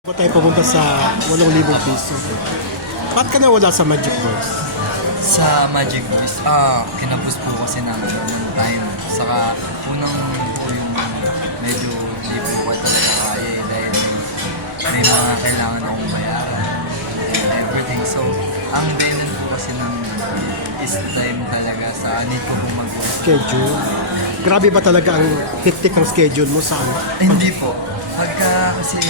Bago tayo pumunta sa 8,000 piso. Ba't ka nawala sa Magic Boys? Sa Magic Boys, kinapos po kasi namin ng time. Saka unang po yung medyo hindi po ko talaga kaya dahil may mga kailangan akong bayaran and everything. So, ang dahilan po kasi ng is time talaga sa need ko pong mag-work. Schedule. Grabe ba talaga ang hectic ng schedule mo sa ano? Hindi po. Pagka kasi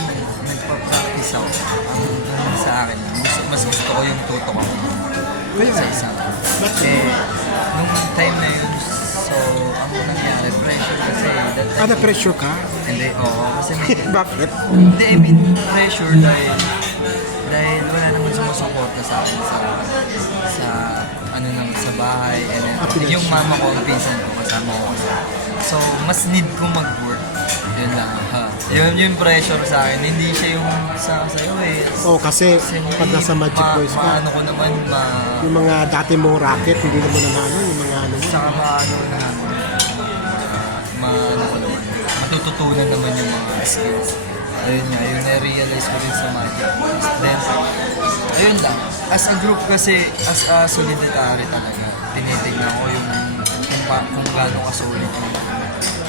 nagpa-practice ako, ang sa akin, mas gusto ko yung tutok ako sa isang. Nung time na yun, so, ang nangyari, pressure kasi that time. Na-pressure ka? Hindi, oo. Kasi may, Bakit? hindi, I mean, pressure dahil wala naman sumusuporta sa akin sa ano naman sa bahay and then, yung mama ko ang pinsan ko kasama ko so mas need ko mag-work yun lang yun yung pressure sa akin hindi siya yung sa sayo Kasi pag nasa Magic Boys ka, ano ko naman yung mga dati mong racket, hindi na mo nanalo, yung mga ano mo. saka ano ko naman matututunan naman yung mga skills. Ayun nga, yung na-realize ko rin sa Magic Boys. Then, ayun lang. As a group kasi, as a solidarity talaga, tinitignan ko yung kung gaano ka-solid yung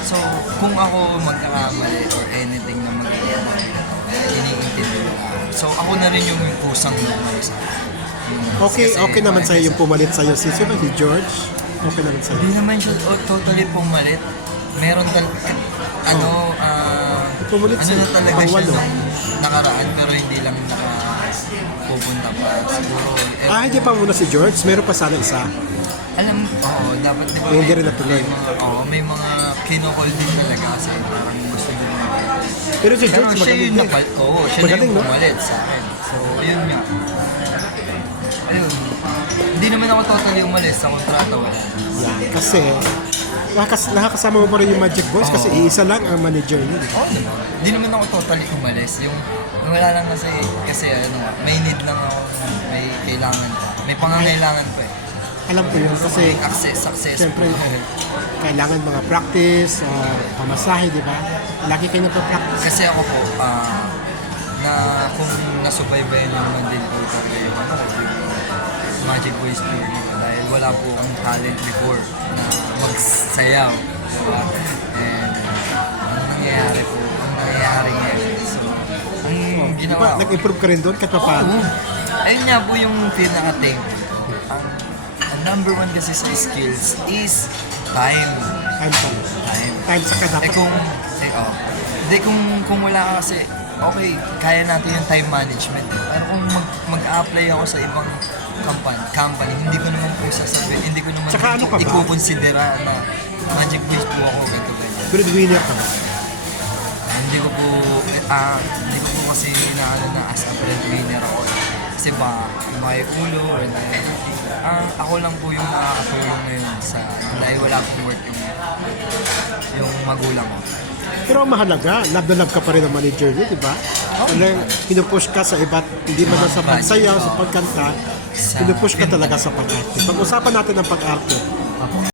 so, kung ako magkakamali or anything na magkakamali, iniintindi ko. So, ako na rin yung kusang naman sa Okay naman sa'yo yung pumalit sa'yo. Si George, okay naman sa'yo. Hindi naman siya totally pumalit. Meron Pumalit ano na talaga siya pang-walo. nung nakaraan pero hindi lang nakapupunta pa. Siguro, Hindi pa muna si George. Meron pa sana isa. dapat di ba Hindi rin natuloy. may mga kinokol din talaga kasi parang gusto din Pero si pero George siya magaling yung din. siya Magaling, yung no? pumalit sa akin. So, ayun nga. Ayun. Hindi naman ako totally umalis sa kontrata wala. Yan. Kasi nakakasama mo pa rin yung Magic Boys kasi iisa lang ang manager niyo. Oo naman. Hindi naman ako totally umalis. Yung wala lang kasi ano, may need lang ako, may kailangan pa. May pangangailangan pa eh. Alam ko yun kasi Success. siyempre kailangan mga practice, pamasahe, di ba? Lagi kayo nagpa-practice. Kasi ako po, na kung nasubaybayan naman din po talaga yung Magic Boys tour dito dahil wala po akong talent before na magsayaw. Diba? And ang nangyayari ngayon. So, ang Di ginawa ba, ko. nag-improve ka rin doon kahit pa paano? Ayun nga po yung pinaka-thing. Ang number one kasi sa skills is time. Time pa. Time. Time sa dapat. Hindi kung wala ka kasi, okay, kaya natin yung time management. Pero kung mag-apply ako sa ibang company, hindi ko naman po sasabihin, hindi ko naman Tsaka ano ka ba? ikukonsidera na Magic Boys po ako, ganito ganyan. Breadwinner ka ba? Hindi ko po kasi inaano na as a breadwinner ako. Kasi ba, may ulo or ako lang po yung nakakatulong ngayon sa dahil wala pong work yung magulang ko. Pero ang mahalaga, love na love ka pa rin ang manager niyo, di ba? Pinupush ka sa iba't, hindi man lang sa pagsayaw, sa pagkanta, pinupush ka talaga sa pag-arte. Pag-usapan natin ang pag-arte.